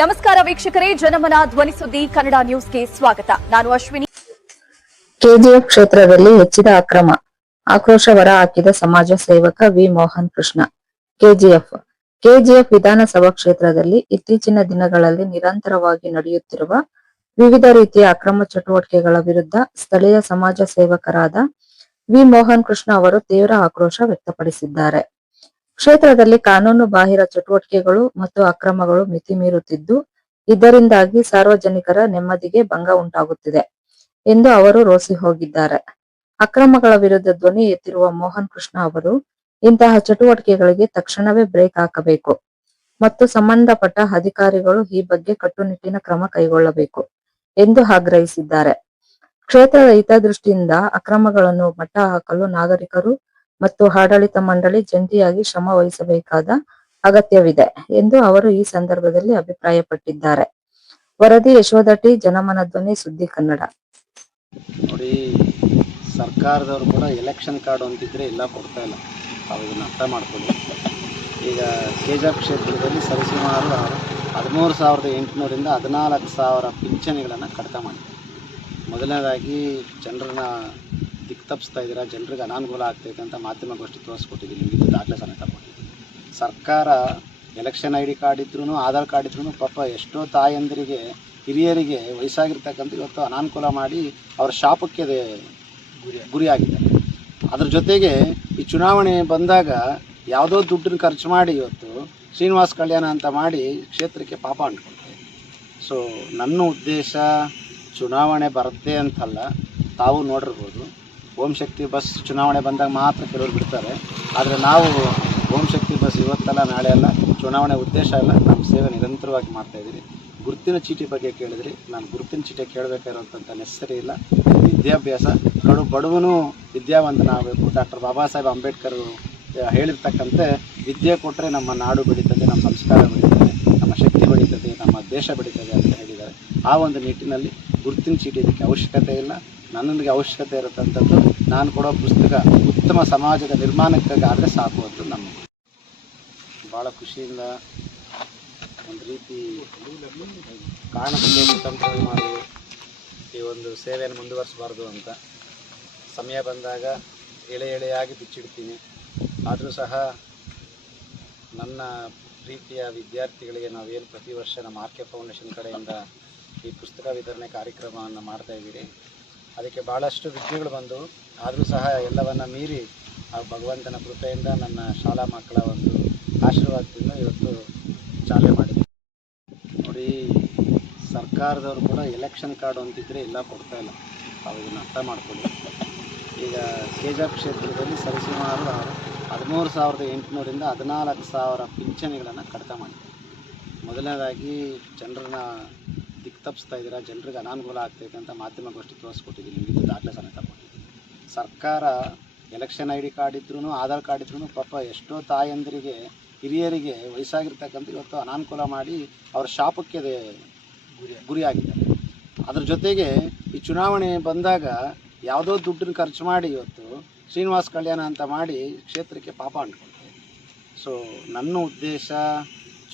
ನಮಸ್ಕಾರ ವೀಕ್ಷಕರೇ, ಜನಮನ ಧ್ವನಿ ಸುದ್ದಿ ಕನ್ನಡ ನ್ಯೂಸ್ಗೆ ಸ್ವಾಗತ. ನಾನು ಅಶ್ವಿನಿ. ಕೆಜಿಎಫ್ ಕ್ಷೇತ್ರದಲ್ಲಿ ಹೆಚ್ಚಿದ ಅಕ್ರಮ, ಆಕ್ರೋಶ ಹೊರಹಾಕಿದ ಸಮಾಜ ಸೇವಕ ವಿ ಮೋಹನ್ ಕೃಷ್ಣ. ಕೆಜಿಎಫ್ ವಿಧಾನಸಭಾ ಕ್ಷೇತ್ರದಲ್ಲಿ ಇತ್ತೀಚಿನ ದಿನಗಳಲ್ಲಿ ನಿರಂತರವಾಗಿ ನಡೆಯುತ್ತಿರುವ ವಿವಿಧ ರೀತಿಯ ಅಕ್ರಮ ಚಟುವಟಿಕೆಗಳ ವಿರುದ್ಧ ಸ್ಥಳೀಯ ಸಮಾಜ ಸೇವಕರಾದ ವಿ ಮೋಹನ್ ಕೃಷ್ಣ ಅವರು ತೀವ್ರ ಆಕ್ರೋಶ ವ್ಯಕ್ತಪಡಿಸಿದ್ದಾರೆ. ಕ್ಷೇತ್ರದಲ್ಲಿ ಕಾನೂನು ಬಾಹಿರ ಚಟುವಟಿಕೆಗಳು ಮತ್ತು ಅಕ್ರಮಗಳು ಮಿತಿ ಮೀರುತ್ತಿದ್ದು, ಇದರಿಂದಾಗಿ ಸಾರ್ವಜನಿಕರ ನೆಮ್ಮದಿಗೆ ಭಂಗ ಉಂಟಾಗುತ್ತಿದೆ ಎಂದು ಅವರು ರೋಸಿ ಹೋಗಿದ್ದಾರೆ. ಅಕ್ರಮಗಳ ವಿರುದ್ಧ ಧ್ವನಿ ಎತ್ತಿರುವ ಮೋಹನ್ ಕೃಷ್ಣ ಅವರು ಇಂತಹ ಚಟುವಟಿಕೆಗಳಿಗೆ ತಕ್ಷಣವೇ ಬ್ರೇಕ್ ಹಾಕಬೇಕು ಮತ್ತು ಸಂಬಂಧಪಟ್ಟ ಅಧಿಕಾರಿಗಳು ಈ ಬಗ್ಗೆ ಕಟ್ಟುನಿಟ್ಟಿನ ಕ್ರಮ ಕೈಗೊಳ್ಳಬೇಕು ಎಂದು ಆಗ್ರಹಿಸಿದ್ದಾರೆ. ಕ್ಷೇತ್ರದ ಹಿತದೃಷ್ಟಿಯಿಂದ ಅಕ್ರಮಗಳನ್ನು ಮಟ್ಟ ಹಾಕಲು ನಾಗರಿಕರು ಮತ್ತು ಆಡಳಿತ ಮಂಡಳಿ ಜಂಟಿಯಾಗಿ ಶ್ರಮ ವಹಿಸಬೇಕಾದ ಅಗತ್ಯವಿದೆ ಎಂದು ಅವರು ಈ ಸಂದರ್ಭದಲ್ಲಿ ಅಭಿಪ್ರಾಯಪಟ್ಟಿದ್ದಾರೆ. ವರದಿ ಯಶೋಧ ಟಿ, ಜನಮನ ಧ್ವನಿ ಸುದ್ದಿ ಕನ್ನಡ. ನೋಡಿ, ಸರ್ಕಾರದವರು ಕೂಡ ಎಲೆಕ್ಷನ್ ಕಾರ್ಡ್ ಅಂತಿದ್ರೆ ಎಲ್ಲ ಕೊಡ್ತಾ ಇಲ್ಲ. ತಾವು ಇದನ್ನು ಅರ್ಥ ಮಾಡ್ಕೊಳ್ಳಿ. ಈಗ ಕೆಜಿಎಫ್ ಕ್ಷೇತ್ರದಲ್ಲಿ ಸರಿಸುಮಾರು 13,800ರಿಂದ 14,000 ಪಿಂಚಣಿಗಳನ್ನು ಕಡಿತ ಮಾಡಿದ್ದಾರೆ. ಮೊದಲನೇದಾಗಿ ಜನರನ್ನ ದಿಕ್ತಪ್ಪಿಸ್ತಾ ಇದ್ದೀರಾ, ಜನರಿಗೆ ಅನಾನುಕೂಲ ಆಗ್ತೈತೆ ಅಂತ ಮಾಧ್ಯಮಗೋಷ್ಠಿ ತೋರಿಸ್ಕೊಟ್ಟಿದ್ದೀನಿ, ಇದು ದಾಖಲೆ ಸಮೇತ ಕೊಟ್ಟಿದ್ದೀನಿ. ಸರ್ಕಾರ ಎಲೆಕ್ಷನ್ ID ಕಾರ್ಡ್ ಇದ್ರೂ ಆಧಾರ್ ಕಾರ್ಡ್ ಇದ್ರೂ ಪಾಪ ಎಷ್ಟೋ ತಾಯಂದಿರಿಗೆ, ಹಿರಿಯರಿಗೆ, ವಯಸ್ಸಾಗಿರ್ತಕ್ಕಂಥ ಇವತ್ತು ಅನಾನುಕೂಲ ಮಾಡಿ ಅವರ ಶಾಪಕ್ಕೆ ಗುರಿಯಾಗಿದ್ದಾರೆ. ಅದ್ರ ಜೊತೆಗೆ ಈ ಚುನಾವಣೆ ಬಂದಾಗ ಯಾವುದೋ ದುಡ್ಡನ್ನು ಖರ್ಚು ಮಾಡಿ ಇವತ್ತು ಶ್ರೀನಿವಾಸ ಕಲ್ಯಾಣ ಅಂತ ಮಾಡಿ ಕ್ಷೇತ್ರಕ್ಕೆ ಪಾಪ ಅಂಟ್ಕೊಳ್ತಾರೆ. ಸೊ ನನ್ನ ಉದ್ದೇಶ ಚುನಾವಣೆ ಬರುತ್ತೆ ಅಂತಲ್ಲ, ತಾವು ನೋಡಿರ್ಬೋದು ಓಂ ಶಕ್ತಿ ಬಸ್ ಚುನಾವಣೆ ಬಂದಾಗ ಮಾತ್ರ ಕೆಲವರು ಬಿಡ್ತಾರೆ. ಆದರೆ ನಾವು ಓಂ ಶಕ್ತಿ ಬಸ್ ಇವತ್ತಲ್ಲ ನಾಳೆ ಅಲ್ಲ, ಚುನಾವಣೆ ಉದ್ದೇಶ ಅಲ್ಲ, ನಮ್ಮ ಸೇವೆ ನಿರಂತರವಾಗಿ ಮಾಡ್ತಾಯಿದ್ದೀವಿ. ಗುರುತಿನ ಚೀಟಿ ಬಗ್ಗೆ ಕೇಳಿದ್ರಿ, ನಾನು ಗುರುತಿನ ಚೀಟಿ ಕೇಳಬೇಕಾಗಿರೋಂಥ ನೆಸರಿ ಇಲ್ಲ. ವಿದ್ಯಾಭ್ಯಾಸ ಬಡವನು ವಿದ್ಯಾವಂತನಾಗಬೇಕು. ಡಾಕ್ಟರ್ ಬಾಬಾ ಸಾಹೇಬ್ ಅಂಬೇಡ್ಕರ್ ಹೇಳಿರ್ತಕ್ಕಂತೆ ವಿದ್ಯೆ ಕೊಟ್ಟರೆ ನಮ್ಮ ನಾಡು ಬೆಳೀತದೆ, ನಮ್ಮ ಸಂಸ್ಕಾರ ಬೆಳೀತದೆ, ನಮ್ಮ ಶಕ್ತಿ ಬೆಳೀತದೆ, ನಮ್ಮ ದೇಶ ಬೆಳೀತದೆ ಅಂತ ಹೇಳಿದ್ದಾರೆ. ಆ ಒಂದು ನಿಟ್ಟಿನಲ್ಲಿ ಗುರುತಿನ ಚೀಟಿ ಇದಕ್ಕೆ ಅವಶ್ಯಕತೆ ಇಲ್ಲ. ನನಗೆ ಅವಶ್ಯಕತೆ ಇರತಕ್ಕಂಥದ್ದು ನಾನು ಕೊಡೋ ಪುಸ್ತಕ ಉತ್ತಮ ಸಮಾಜದ ನಿರ್ಮಾಣಕ್ಕಾದರೆ ಸಾಕು ಅಂತ ನಮಗೆ ಭಾಳ ಖುಷಿಯಿಂದ ಒಂದು ರೀತಿ ಕಾರಣಕ್ಕೆ ಕುತಂತ್ರಗಳು ಮಾಡಿ ಈ ಒಂದು ಸೇವೆಯನ್ನು ಮುಂದುವರಿಸಬಾರ್ದು ಅಂತ ಸಮಯ ಬಂದಾಗ ಎಳೆಯಾಗಿ ಬಿಚ್ಚಿಡ್ತೀನಿ. ಆದರೂ ಸಹ ನನ್ನ ಪ್ರೀತಿಯ ವಿದ್ಯಾರ್ಥಿಗಳಿಗೆ ನಾವೇನು ಪ್ರತಿ ವರ್ಷ ನಮ್ಮ RK ಫೌಂಡೇಶನ್ ಕಡೆಯಿಂದ ಈ ಪುಸ್ತಕ ವಿತರಣೆ ಕಾರ್ಯಕ್ರಮವನ್ನು ಮಾಡ್ತಾಯಿದ್ದೀರಿ. ಅದಕ್ಕೆ ಭಾಳಷ್ಟು ವಿಘ್ನಗಳು ಬಂದು, ಆದರೂ ಸಹ ಎಲ್ಲವನ್ನು ಮೀರಿ ಆ ಭಗವಂತನ ಕೃಪೆಯಿಂದ ನನ್ನ ಶಾಲಾ ಮಕ್ಕಳ ಒಂದು ಆಶೀರ್ವಾದದಿಂದ ಇವತ್ತು ಚಾಲನೆ ಮಾಡಿದ್ವಿ. ನೋಡಿ, ಸರ್ಕಾರದವರು ಕೂಡ ಎಲೆಕ್ಷನ್ ಕಾರ್ಡ್ ಅಂತಿದ್ರೆ ಎಲ್ಲ ಕೊಡ್ತಾ ಇಲ್ಲ. ತಾವು ಇದನ್ನು ಅರ್ಥ ಮಾಡ್ಕೊಳ್ಳಿ. ಈಗ ಕೆಜಿಎಫ್ ಕ್ಷೇತ್ರದಲ್ಲಿ ಸರಿಸುಮಾರು 13,800ರಿಂದ 14,000 ಪಿಂಚಣಿಗಳನ್ನು ಕಡಿತ ಮಾಡಿದ್ದಾರೆ. ಮೊದಲನೇದಾಗಿ ಜನರನ್ನ ದಿಕ್ತಪ್ಪಿಸ್ತಾ ಇದ್ದೀರಾ, ಜನರಿಗೆ ಅನಾನುಕೂಲ ಆಗ್ತೈತೆ ಅಂತ ಮಾಧ್ಯಮಗೋಷ್ಠಿ ತೋರಿಸ್ಕೊಟ್ಟಿದ್ದೀನಿ, ಇದು ದಾಖಲೆ ಸಮೇತ ಕೊಟ್ಟಿದ್ದೀನಿ. ಸರ್ಕಾರ ಎಲೆಕ್ಷನ್ ID ಕಾರ್ಡ್ ಇದ್ರೂ ಆಧಾರ್ ಕಾರ್ಡ್ ಇದ್ರೂ ಪಾಪ ಎಷ್ಟೋ ತಾಯಂದಿರಿಗೆ, ಹಿರಿಯರಿಗೆ, ವಯಸ್ಸಾಗಿರ್ತಕ್ಕಂಥ ಇವತ್ತು ಅನಾನುಕೂಲ ಮಾಡಿ ಅವರ ಶಾಪಕ್ಕೆ ಗುರಿಯಾಗಿದ್ದಾರೆ. ಅದ್ರ ಜೊತೆಗೆ ಈ ಚುನಾವಣೆ ಬಂದಾಗ ಯಾವುದೋ ದುಡ್ಡನ್ನು ಖರ್ಚು ಮಾಡಿ ಇವತ್ತು ಶ್ರೀನಿವಾಸ ಕಲ್ಯಾಣ ಅಂತ ಮಾಡಿ ಕ್ಷೇತ್ರಕ್ಕೆ ಪಾಪ ಅಂಟ್ಕೊಳ್ತಾರೆ. ಸೊ ನನ್ನ ಉದ್ದೇಶ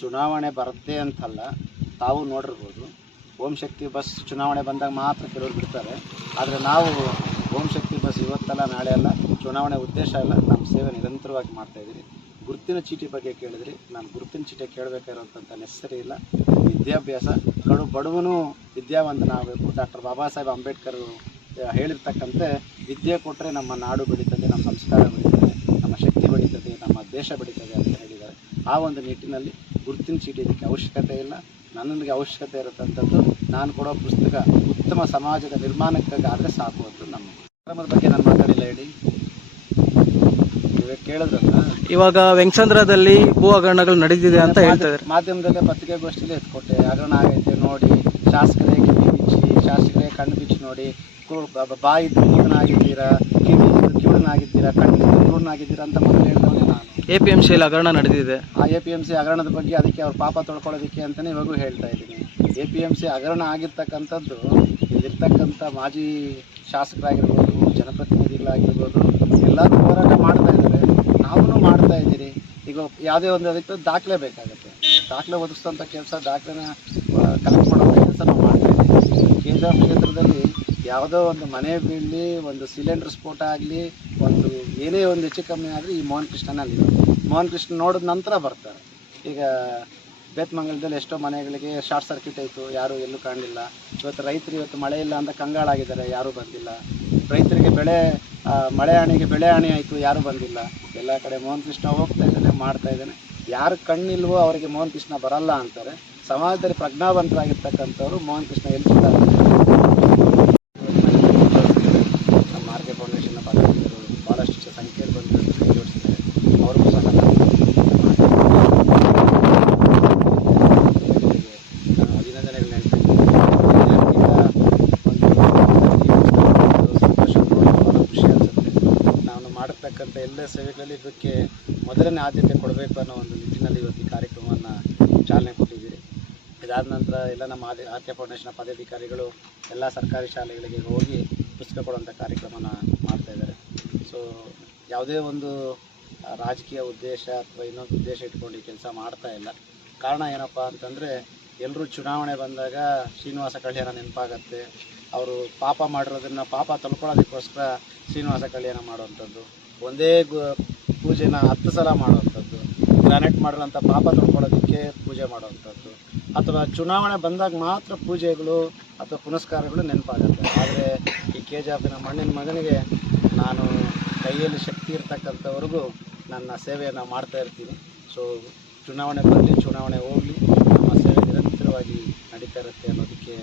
ಚುನಾವಣೆ ಬರುತ್ತೆ ಅಂತಲ್ಲ, ತಾವು ನೋಡಿರ್ಬೋದು ಓಂ ಶಕ್ತಿ ಬಸ್ ಚುನಾವಣೆ ಬಂದಾಗ ಮಾತ್ರ ಕೆಲವರು ಬಿಡ್ತಾರೆ. ಆದರೆ ನಾವು ಓಂ ಶಕ್ತಿ ಬಸ್ ಇವತ್ತಲ್ಲ ನಾಳೆ ಅಲ್ಲ, ಚುನಾವಣೆ ಉದ್ದೇಶ ಅಲ್ಲ, ನಮ್ಮ ಸೇವೆ ನಿರಂತರವಾಗಿ ಮಾಡ್ತಾಯಿದ್ದೀವಿ. ಗುರುತಿನ ಚೀಟಿ ಬಗ್ಗೆ ಕೇಳಿದ್ರಿ, ನಾನು ಗುರುತಿನ ಚೀಟಿ ಕೇಳಬೇಕಾಗಿರೋಂಥ ನೆಸರಿ ಇಲ್ಲ. ವಿದ್ಯಾಭ್ಯಾಸ ಬಡವನು ವಿದ್ಯಾವಂತನಾಗಬೇಕು. ಡಾಕ್ಟರ್ ಬಾಬಾ ಸಾಹೇಬ್ ಅಂಬೇಡ್ಕರ್ ಹೇಳಿರ್ತಕ್ಕಂತೆ ವಿದ್ಯೆ ಕೊಟ್ಟರೆ ನಮ್ಮ ನಾಡು ಬೆಳೀತದೆ, ನಮ್ಮ ಸಂಸ್ಕಾರ ಬೆಳೀತದೆ, ನಮ್ಮ ಶಕ್ತಿ ಬೆಳೀತದೆ, ನಮ್ಮ ದೇಶ ಬೆಳೀತದೆ ಅಂತ ಹೇಳಿದ್ದಾರೆ. ಆ ಒಂದು ನಿಟ್ಟಿನಲ್ಲಿ ಗುರುತಿನ ಚೀಟಿ ಇದಕ್ಕೆ ಅವಶ್ಯಕತೆ ಇಲ್ಲ. ನನಗೆ ಅವಶ್ಯಕತೆ ಇರತಕ್ಕಂಥದ್ದು ನಾನು ಕೊಡೋ ಪುಸ್ತಕ ಉತ್ತಮ ಸಮಾಜದ ನಿರ್ಮಾಣಕ್ಕಾದರೆ ಸಾಕು ಅಂತ ನಮ್ಮ ಕ್ರಮದ ಬಗ್ಗೆ ನಾನು ಮಾತಾಡಿಲ್ಲ. ಹೇಳಿ, ನೀವೇ ಕೇಳಿದ್ರಲ್ಲ. ಇವಾಗ ವೆಂಕಸಂದ್ರದಲ್ಲಿ ಭೂ ಹಗರಣಗಳು ನಡೆದಿದೆ ಅಂತ ಹೇಳ್ತಾರೆ. ಮಾಧ್ಯಮದಲ್ಲೇ ಪತ್ರಿಕಾಗೋಷ್ಠಿಯಲ್ಲಿ ಎತ್ಕೊಟ್ಟೆ, ಹಗರಣ ಆಗೈತೆ ನೋಡಿ, ಶಾಸಕರೇ ಕಿವಿ ಬಿಚ್ಚಿ, ಶಾಸಕರೇ ಕಣ್ಣು ಬಿಚ್ಚಿ ನೋಡಿ, ಬಾಯಿ ಮೂಡನಾಗಿದ್ದೀರಾ, ಕಿವಿಡನಾಗಿದ್ದೀರಾ, ಕಣ್ಣಿದ್ದು ಕುರುಡನಾಗಿದ್ದೀರಾ ಅಂತ ಮೊದಲು ಹೇಳ್ತವನೇ ನಾನು. APMCಯಲ್ಲಿ ಹಗರಣ ನಡೆದಿದೆ. ಆ APMC ಹಗರಣದ ಬಗ್ಗೆ ಅದಕ್ಕೆ ಅವ್ರ ಪಾಪ ತೊಳ್ಕೊಳ್ಳೋದಕ್ಕೆ ಅಂತಲೇ ಇವಾಗೂ ಹೇಳ್ತಾ ಇದ್ದೀನಿ. APMC ಹಗರಣ ಆಗಿರ್ತಕ್ಕಂಥದ್ದು ಇಲ್ಲಿರ್ತಕ್ಕಂಥ ಮಾಜಿ ಶಾಸಕರಾಗಿರ್ಬೋದು, ಜನಪ್ರತಿನಿಧಿಗಳಾಗಿರ್ಬೋದು, ಎಲ್ಲರೂ ಹೋರಾಟ ಮಾಡ್ತಾ ಇದ್ದಾರೆ, ನಾವು ಮಾಡ್ತಾ ಇದ್ದೀರಿ. ಈಗ ಯಾವುದೇ ಒಂದು ಅದಕ್ಕೆ ದಾಖಲೆ ಬೇಕಾಗುತ್ತೆ. ದಾಖಲೆ ಒದಗಿಸೋಂಥ ಕೆಲಸ, ದಾಖಲೆನ ಕಲೆಕ್ಟ್ ಮಾಡೋಂಥ ಕೆಲಸ ನಾವು ಮಾಡ್ತಾಯಿದ್ದೀವಿ. KGF ಕ್ಷೇತ್ರದಲ್ಲಿ ಯಾವುದೋ ಒಂದು ಮನೆ ಬೀಳಲಿ, ಒಂದು ಸಿಲಿಂಡರ್ ಸ್ಫೋಟ ಆಗಲಿ, ಒಂದು ಏನೇ ಒಂದು ಹೆಚ್ಚು ಕಮ್ಮಿ ಆದರೆ ಈ ಮೋಹನ್ ಕೃಷ್ಣನಲ್ಲಿ ಮೋಹನ್ ಕೃಷ್ಣ ನೋಡಿದ ನಂತರ ಬರ್ತಾರೆ. ಈಗ ಬೇತ್ಮಂಗಲದಲ್ಲಿ ಎಷ್ಟೋ ಮನೆಗಳಿಗೆ ಶಾರ್ಟ್ ಸರ್ಕ್ಯೂಟ್ ಆಯಿತು, ಯಾರೂ ಎಲ್ಲೂ ಕಾಣಲಿಲ್ಲ. ರೈತರು ಇವತ್ತು ಮಳೆ ಇಲ್ಲ ಅಂತ ಕಂಗಾಳಾಗಿದ್ದಾರೆ, ಯಾರೂ ಬಂದಿಲ್ಲ. ರೈತರಿಗೆ ಮಳೆ ಹಾನಿಗೆ ಬೆಳೆ ಹಾನಿ ಆಯಿತು, ಯಾರೂ ಬಂದಿಲ್ಲ. ಎಲ್ಲ ಕಡೆ ಮೋಹನ್ ಕೃಷ್ಣ ಹೋಗ್ತಾ ಇದ್ದಾನೆ, ಮಾಡ್ತಾ ಇದ್ದಾನೆ. ಯಾರು ಕಣ್ಣಿಲ್ವೋ ಅವರಿಗೆ ಮೋಹನ್ ಕೃಷ್ಣ ಬರಲ್ಲ ಅಂತಾರೆ. ಸಮಾಜದಲ್ಲಿ ಪ್ರಜ್ಞಾವಂತರಾಗಿರ್ತಕ್ಕಂಥವ್ರು ಮೋಹನ್ ಕೃಷ್ಣ ಎಲ್ಲಿದ್ದಾರೆ. ನಮ್ಮ ಆರ್ ಕೆ ಫೌಂಡೇಶನ್ನ ಪದಾಧಿಕಾರಿಗಳು ಭಾಳಷ್ಟು ಸಂಖ್ಯೆಯಲ್ಲಿ ಬಂದು ಕೈ ಜೋಡಿಸಿದ್ದಾರೆ. ಅವ್ರಿಗೂ ಸಹ ನಾನು ಅಭಿನಂದನೆಗಳು ಹೇಳ್ತೀನಿ. ಒಂದು ಸಂತೋಷ, ಭಾಳ ಖುಷಿ ಅನಿಸುತ್ತೆ. ನಾನು ಮಾಡತಕ್ಕಂಥ ಎಲ್ಲ ಸೇವೆಗಳಲ್ಲಿ ಇದಕ್ಕೆ ಮೊದಲನೇ ಆದ್ಯತೆ ಕೊಡಬೇಕು ಅನ್ನೋ ಒಂದು ನಿಟ್ಟಿನಲ್ಲಿ ಇವತ್ತು ಈ ಕಾರ್ಯಕ್ರಮವನ್ನು ಚಾಲನೆ ಕೊಟ್ಟಿದ್ದೀರಿ. ಇದಾದ ನಂತರ ಎಲ್ಲ ನಮ್ಮ ಆರ್ ಕೆ ಫೌಂಡೇಶನ್ನ ಪದಾಧಿಕಾರಿಗಳು ಎಲ್ಲ ಸರ್ಕಾರಿ ಶಾಲೆಗಳಿಗೆ ಹೋಗಿ ಪುಸ್ತಕ ಕೊಡುವಂಥ ಕಾರ್ಯಕ್ರಮನ ಮಾಡ್ತಾಯಿದ್ದಾರೆ. ಸೊ ಯಾವುದೇ ಒಂದು ರಾಜಕೀಯ ಉದ್ದೇಶ ಅಥವಾ ಇನ್ನೊಂದು ಉದ್ದೇಶ ಇಟ್ಕೊಂಡು ಈ ಕೆಲಸ ಮಾಡ್ತಾ ಇಲ್ಲ. ಕಾರಣ ಏನಪ್ಪ ಅಂತಂದರೆ, ಎಲ್ಲರೂ ಚುನಾವಣೆ ಬಂದಾಗ ಶ್ರೀನಿವಾಸ ಕಲ್ಯಾಣ ನೆನಪಾಗತ್ತೆ. ಅವರು ಪಾಪ ಮಾಡಿರೋದನ್ನು ಪಾಪ ತೊಳ್ಕೊಳ್ಳೋದಕ್ಕೋಸ್ಕರ ಶ್ರೀನಿವಾಸ ಕಲ್ಯಾಣ ಮಾಡುವಂಥದ್ದು, ಒಂದೇ ಪೂಜೆನ 10 ಸಲ ಮಾಡುವಂಥದ್ದು, ಗ್ರಾನೆಟ್ ಮಾಡಿರೋಂಥ ಪಾಪ ತೊಳ್ಕೊಳ್ಳೋದಕ್ಕೆ ಪೂಜೆ ಮಾಡುವಂಥದ್ದು, ಅಥವಾ ಚುನಾವಣೆ ಬಂದಾಗ ಮಾತ್ರ ಪೂಜೆಗಳು ಅಥವಾ ಪುನಸ್ಕಾರಗಳು ನೆನಪಾಗುತ್ತೆ. ಆದರೆ ಈ KGFನ ಮಣ್ಣಿನ ಮಗನಿಗೆ ನಾನು ಕೈಯಲ್ಲಿ ಶಕ್ತಿ ಇರ್ತಕ್ಕಂಥವ್ರಿಗೂ ನನ್ನ ಸೇವೆಯನ್ನು ಮಾಡ್ತಾ ಇರ್ತೀನಿ. ಸೊ ಚುನಾವಣೆ ಬರಲಿ, ಚುನಾವಣೆ ಹೋಗಲಿ, ನಮ್ಮ ಸೇವೆ ನಿರಂತರವಾಗಿ ನಡೀತಾ ಇರುತ್ತೆ ಅನ್ನೋದಕ್ಕೆ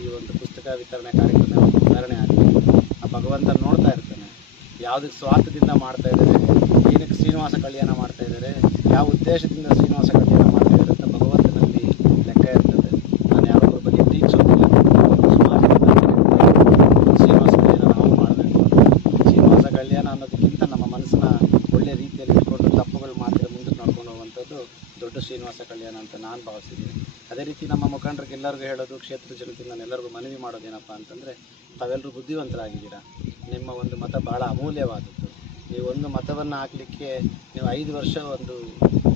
ಈ ಒಂದು ಪುಸ್ತಕ ವಿತರಣೆ ಕಾರ್ಯಕ್ರಮ ಉದಾಹರಣೆ ಆಗಿದೆ. ಆ ಭಗವಂತ ನೋಡ್ತಾ ಇರ್ತಾನೆ, ಯಾವುದಕ್ಕೆ ಸ್ವಾರ್ಥದಿಂದ ಮಾಡ್ತಾ ಇದ್ದಾರೆ, ಏನಕ್ಕೆ ಶ್ರೀನಿವಾಸ ಕಲ್ಯಾಣ ಮಾಡ್ತಾ ಇದ್ದಾರೆ, ಯಾವ ಉದ್ದೇಶದಿಂದ ಶ್ರೀನಿವಾಸ ಕಲ್ಯಾಣ ಮಾಡ್ತಾ ಇದ್ದಾರೆ ಅಂತ ಭಗವಂತನಲ್ಲಿ ಲೆಕ್ಕ ಇರ್ತದೆ. ನಾನು ಯಾರೊಬ್ಬರ ಬಗ್ಗೆ ಟೀಚೋದಿಲ್ಲ. ಸುಮಾರು ಶ್ರೀನಿವಾಸ ಕಲ್ಯಾಣ ನಾವು ಮಾಡಬೇಕು. ಶ್ರೀನಿವಾಸ ಕಲ್ಯಾಣ ಅನ್ನೋದಕ್ಕಿಂತ ನಮ್ಮ ಮನಸ್ಸನ್ನ ಒಳ್ಳೆಯ ರೀತಿಯಲ್ಲಿ ಇಟ್ಕೊಂಡು ತಪ್ಪುಗಳು ಮಾತ್ರ ಮುಂದಕ್ಕೆ ನೋಡ್ಕೊಂಡು ಹೋಗುವಂಥದ್ದು ದೊಡ್ಡ ಶ್ರೀನಿವಾಸ ಕಲ್ಯಾಣ ಅಂತ ನಾನು ಭಾವಿಸಿದ್ದೀನಿ. ಅದೇ ರೀತಿ ನಮ್ಮ ಮುಖಂಡರಿಗೆ ಎಲ್ಲರಿಗೂ ಹೇಳೋದು, ಕ್ಷೇತ್ರ ಜನತೆಗೆ ನಾನು ಎಲ್ಲರಿಗೂ ಮನವಿ ಮಾಡೋದೇನಪ್ಪ ಅಂತಂದರೆ, ತಾವೆಲ್ಲರೂ ಬುದ್ಧಿವಂತರಾಗಿದ್ದೀರಾ. ನಿಮ್ಮ ಒಂದು ಮತ ಭಾಳ ಅಮೂಲ್ಯವಾದದ್ದು. ನೀವು ಒಂದು ಮತವನ್ನು ಹಾಕಲಿಕ್ಕೆ ನೀವು 5 ವರ್ಷ ಒಂದು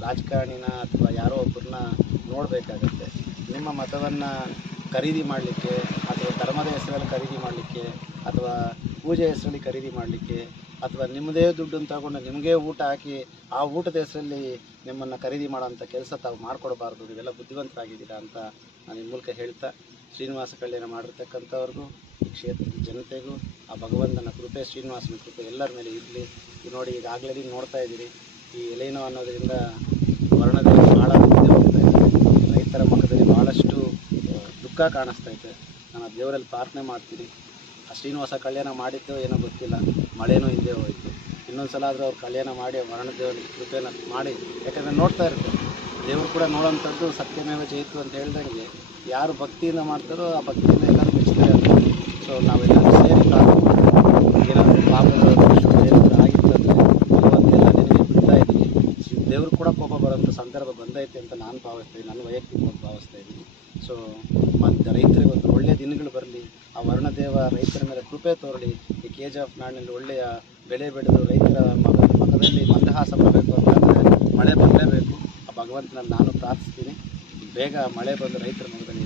ರಾಜಕಾರಣಿನ ಅಥವಾ ಯಾರೋ ಒಬ್ಬರನ್ನ ನೋಡಬೇಕಾಗತ್ತೆ. ನಿಮ್ಮ ಮತವನ್ನು ಖರೀದಿ ಮಾಡಲಿಕ್ಕೆ, ಅಥವಾ ಧರ್ಮದ ಹೆಸರಲ್ಲಿ ಖರೀದಿ ಮಾಡಲಿಕ್ಕೆ, ಅಥವಾ ಪೂಜೆ ಹೆಸರಲ್ಲಿ ಖರೀದಿ ಮಾಡಲಿಕ್ಕೆ, ಅಥವಾ ನಿಮ್ಮದೇ ದುಡ್ಡನ್ನು ತಗೊಂಡು ನಿಮಗೇ ಊಟ ಹಾಕಿ ಆ ಊಟದ ಹೆಸರಲ್ಲಿ ನಿಮ್ಮನ್ನು ಖರೀದಿ ಮಾಡೋಂಥ ಕೆಲಸ ತಾವು ಮಾಡಿಕೊಡಬಾರ್ದು. ನೀವೆಲ್ಲ ಬುದ್ಧಿವಂತರಾಗಿದ್ದೀರಾ ಅಂತ ನಾನು ಈ ಮೂಲಕ ಹೇಳ್ತಾ, ಶ್ರೀನಿವಾಸ ಕಲ್ಯಾಣ ಮಾಡಿರ್ತಕ್ಕಂಥವ್ರಿಗೂ ಈ ಕ್ಷೇತ್ರದ ಜನತೆಗೂ ಆ ಭಗವಂತನ ಕೃಪೆ, ಶ್ರೀನಿವಾಸನ ಕೃಪೆ ಎಲ್ಲರ ಮೇಲೆ ಇರಲಿ. ನೋಡಿ, ಈಗಾಗಲೇ ನೋಡ್ತಾ ಇದ್ದೀರಿ, ಈ ಎಲೆನೋ ಅನ್ನೋದರಿಂದ ವರ್ಣದಲ್ಲಿ ಭಾಳ ಮುಂದೆ ಹೋಗ್ತಾ ಇದೆ. ರೈತರ ಮುಖದಲ್ಲಿ ಭಾಳಷ್ಟು ದುಃಖ ಕಾಣಿಸ್ತಾ ಇದೆ. ನಾನು ದೇವರಲ್ಲಿ ಪ್ರಾರ್ಥನೆ ಮಾಡ್ತೀನಿ, ಆ ಶ್ರೀನಿವಾಸ ಕಲ್ಯಾಣ ಮಾಡಿದ್ದೋ ಏನೋ ಗೊತ್ತಿಲ್ಲ, ಮಳೆನೂ ಹಿಂದೆ ಹೋಯಿತು. ಇನ್ನೊಂದು ಸಲ ಆದರೂ ಅವ್ರು ಕಲ್ಯಾಣ ಮಾಡಿ ವರ್ಣದೇವರ ಕೃಪೆನ ಮಾಡಿ, ಯಾಕಂದರೆ ನೋಡ್ತಾ ಇರ್ತಾರೆ, ದೇವರು ಕೂಡ ನೋಡೋಂಥದ್ದು ಸತ್ಯಮೇವ ಜಯಿತು ಅಂತ ಹೇಳ್ದಂಗೆ, ಯಾರು ಭಕ್ತಿಯಿಂದ ಮಾಡ್ತಾರೋ ಆ ಭಕ್ತಿಯಿಂದ ಎಲ್ಲರೂ ಮೆಚ್ಚುತ್ತಾರೆ ಅಂತ. ಸೊ ನಾವೆಲ್ಲರೂ ಸೇರಿ ಏನಾದರೂ ಪಾಪದ ಏನಾದರೂ ಆಗಿತ್ತಂದರೆ ಇವತ್ತೆಲ್ಲ ನಿನಗೆ ಬಿಡ್ತಾ ಇದ್ದೀನಿ. ದೇವರು ಕೂಡ ಕೋಪ ಬರೋಂಥ ಸಂದರ್ಭ ಬಂದೈತೆ ಅಂತ ನಾನು ಭಾವಿಸ್ತಾ ಇದ್ದೀನಿ, ನಾನು ವೈಯಕ್ತಿಕವಾಗಿ ಭಾವಿಸ್ತಾ ಇದ್ದೀನಿ. ಸೊ ರೈತರಿಗೆ ಒಂದು ಒಳ್ಳೆಯ ದಿನಗಳು ಬರಲಿ, ಆ ವರ್ಣದೇವ ರೈತರ ಮೇಲೆ ಕೃಪೆ ತೋರಲಿ. ಈ KGF ನಾಡಿನಲ್ಲಿ ಒಳ್ಳೆಯ ಬೆಳೆ ಬೆಳೆದು ರೈತರ ಮಗದಲ್ಲಿ ಮಂದಹಾಸ ಬರಬೇಕು ಅಂತಂದರೆ ಮಳೆ ಬರಲೇಬೇಕು. ಆ ಭಗವಂತನಲ್ಲಿ ನಾನು ಪ್ರಾರ್ಥಿಸ್ತೀನಿ, ಬೇಗ ಮಳೆ ಬಂದು ರೈತರ ಮಗದಲ್ಲಿ